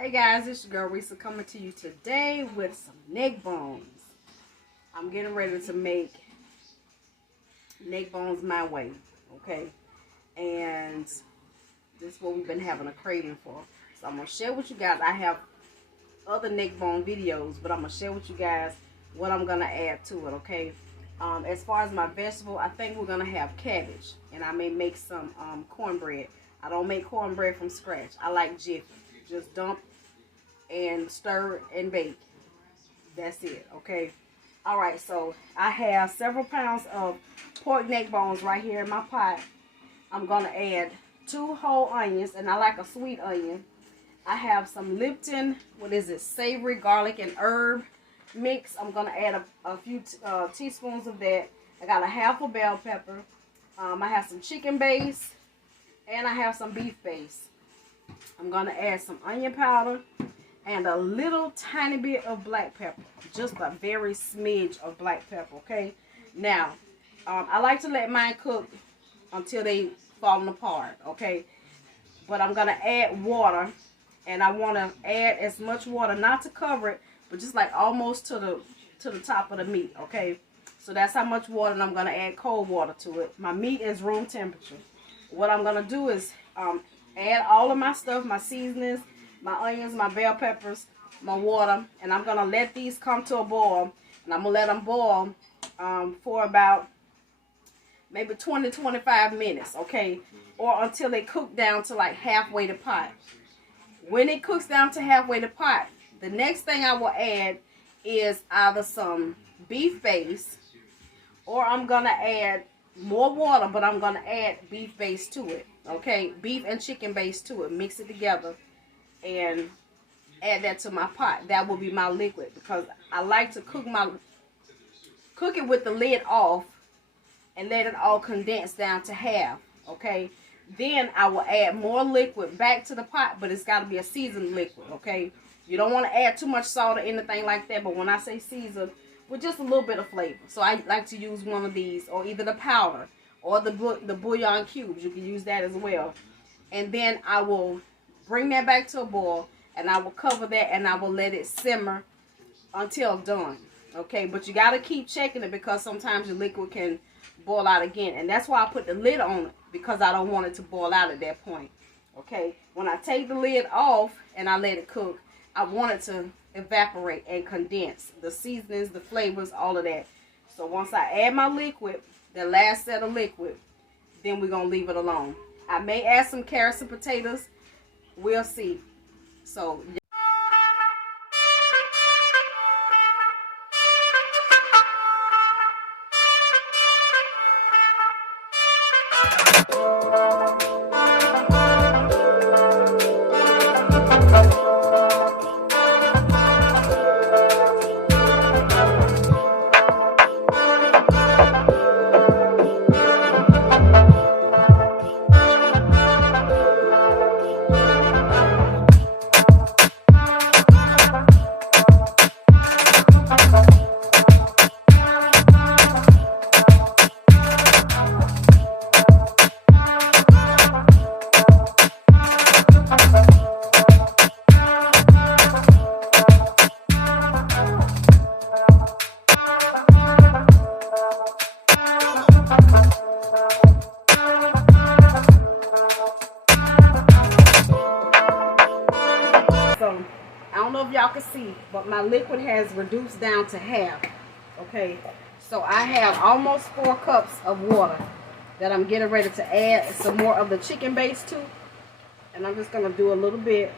Hey guys, it's your girl Risa coming to you today with some neck bones. I'm getting ready to make neck bones my way, okay? And this is what we've been having a craving for. So I'm going to share with you guys. I have other neck bone videos, but I'm going to share with you guys what I'm going to add to it, okay? As far as my vegetable, I think we're going to have cabbage. And I may make some cornbread. I don't make cornbread from scratch. I like jiffy. Just dump and stir and bake. That's it, okay? Alright, so I have several pounds of pork neck bones right here in my pot. I'm going to add 2 whole onions, and I like a sweet onion. I have some Lipton, savory garlic and herb mix. I'm going to add a few teaspoons of that. I got a half a bell pepper. I have some chicken base, and I have some beef base. I'm going to add some onion powder and a little tiny bit of black pepper. Just a very smidge of black pepper, okay? Now, I like to let mine cook until they falling apart, okay? But I'm going to add water, and I want to add as much water, not to cover it, but just like almost to the top of the meat, okay? So that's how much water, and I'm going to add cold water to it. My meat is room temperature. What I'm going to do is add all of my stuff, my seasonings, my onions, my bell peppers, my water, and I'm going to let these come to a boil, and I'm going to let them boil for about maybe 20-25 minutes, okay, or until they cook down to like halfway the pot. When it cooks down to halfway the pot, the next thing I will add is either some beef base, or I'm going to add more water, but I'm going to add beef base to it, okay, beef and chicken base to it, mix it together, and add that to my pot. That will be my liquid, because I like to cook it with the lid off and let it all condense down to half, okay? Then I will add more liquid back to the pot, but it's got to be a seasoned liquid, okay? You don't want to add too much salt or anything like that, but when I say seasoned, with just a little bit of flavor. So I like to use one of these, or either the powder or the bouillon cubes. You can use that as well. And then I will bring that back to a boil, and I will cover that, and I will let it simmer until done. Okay, but you got to keep checking it, because sometimes your liquid can boil out again. And that's why I put the lid on it, because I don't want it to boil out at that point. Okay, when I take the lid off and I let it cook, I want it to evaporate and condense. The seasonings, the flavors, all of that. So once I add my liquid, the last set of liquid, then we're going to leave it alone. I may add some carrots and potatoes. We'll see. So I don't know if y'all can see, but my liquid has reduced down to half. Okay, so I have almost 4 cups of water that I'm getting ready to add some more of the chicken base to. And I'm just going to do a little bit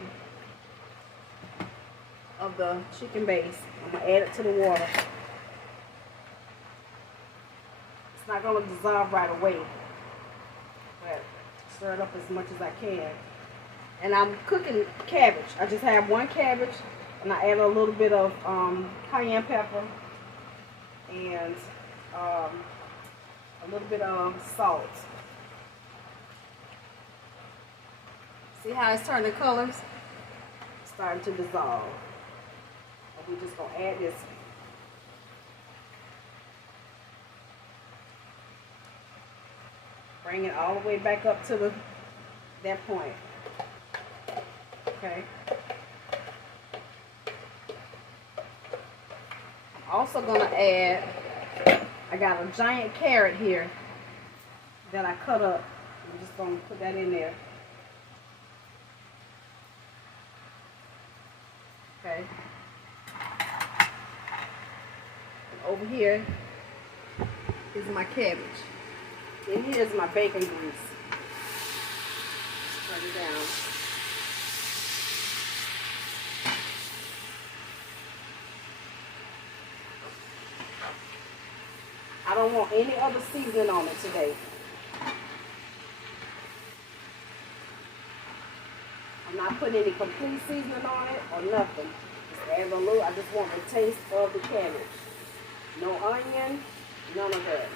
of the chicken base. I'm going to add it to the water. It's not going to dissolve right away, but stir it up as much as I can. And I'm cooking cabbage. I just have 1 cabbage, and I add a little bit of cayenne pepper and a little bit of salt. See how it's turning colors? It's starting to dissolve. And we're just going to add this. Bring it all the way back up to that point. Okay. Also gonna add, I got a giant carrot here that I cut up. I'm just gonna put that in there. Okay. And over here is my cabbage. And here's my bacon grease. Turn it down. I don't want any other seasoning on it today. I'm not putting any complete seasoning on it or nothing. Just add a little. I just want the taste of the cabbage. No onion, none of that.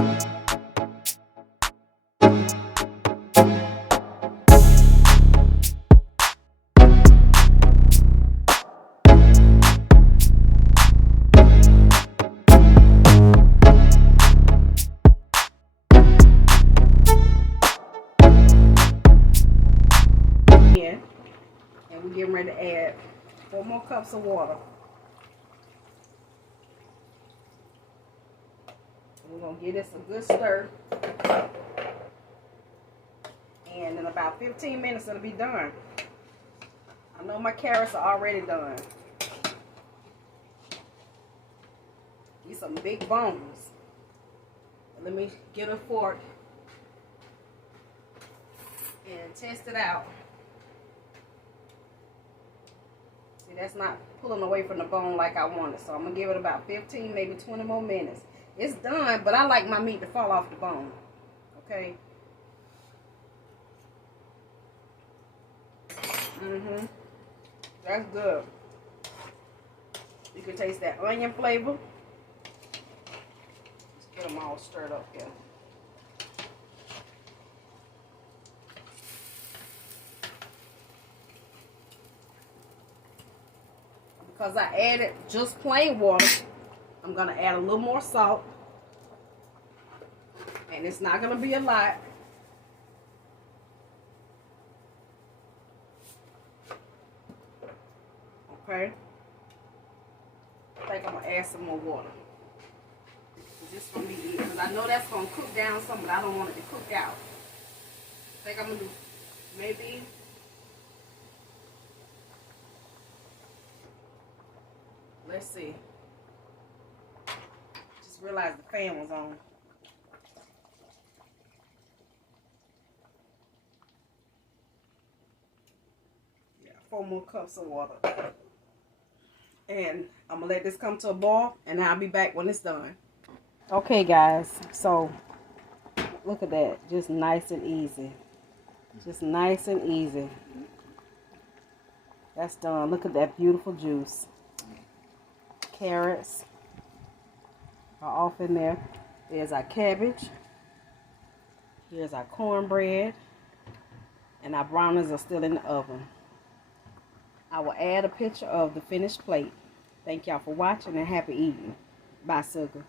And we're getting ready to add 4 more cups of water. We're going to give this a good stir. And in about 15 minutes it'll be done. I know my carrots are already done. These some big bones. Let me get a fork and test it out. See, that's not pulling away from the bone like I wanted. So I'm going to give it about 15, maybe 20 more minutes. It's done, but I like my meat to fall off the bone. Okay? That's good. You can taste that onion flavor. Let's get them all stirred up here. Because I added just plain water, I'm going to add a little more salt. And it's not going to be a lot. Okay. I think I'm going to add some more water. This is going to be easy. Because I know that's going to cook down some, but I don't want it to cook out. I think I'm going to do maybe... Let's see. Just realized the fan was on. Yeah, 4 more cups of water. And I'm gonna let this come to a boil, and I'll be back when it's done. Okay, guys. So look at that. Just nice and easy. Just nice and easy. That's done. Look at that beautiful juice. Carrots are off in there. There's our cabbage. Here's our cornbread. And our brownies are still in the oven. I will add a picture of the finished plate. Thank y'all for watching and happy eating. Bye, sugar.